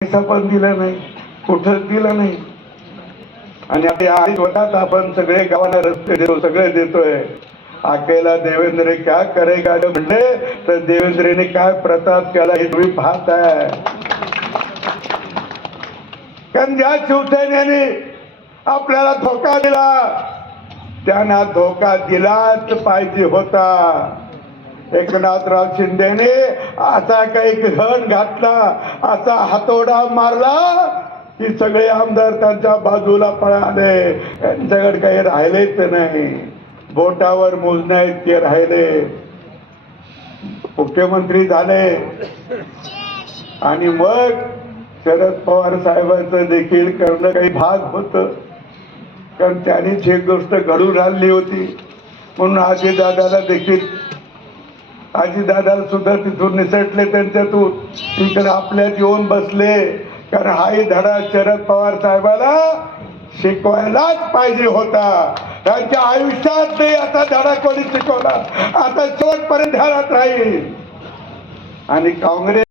पैसा पण दिला नाही कुठंच दिला नाही. आणि आता अडीच आपण सगळे गावाला रस्ते देऊ सगळे देतोय. अकेला देवेंद्र काय करेगा गाड म्हणले? तर देवेंद्रने काय प्रताप केला हे तुम्ही पाहताय. कारण ज्या शिवसेनेने आपल्याला धोका दिला त्यांना धोका दिलाच पाहिजे होता. एकनाथराव शिंदेने असा काही घण घातला असा हातोडा मारला की सगळे आमदार त्यांच्या बाजूला पळाले. त्यांच्याकडे काही राहिलेच नाही. बोटावर मोजण्या इतके राहिले. मुख्यमंत्री झाले. आणि मग शरद पवार साहेबांचं देखील करणं काही भाग होतं. कारण त्यांनीच एक गोष्ट घडून आणली होती. म्हणून आजी दादाला देखील आजी दादाला सुद्धा तिथून निसटले त्यांच्यातून. इकडे आपल्यात येऊन बसले. कारण हाही धडा शरद पवार साहेबाला शिकवायलाच पाहिजे होता. त्यांच्या आयुष्यात नाही आता धडा कोणी शिकवला? आता शेवटपर्यंत ध्यानात राहील. आणि काँग्रेस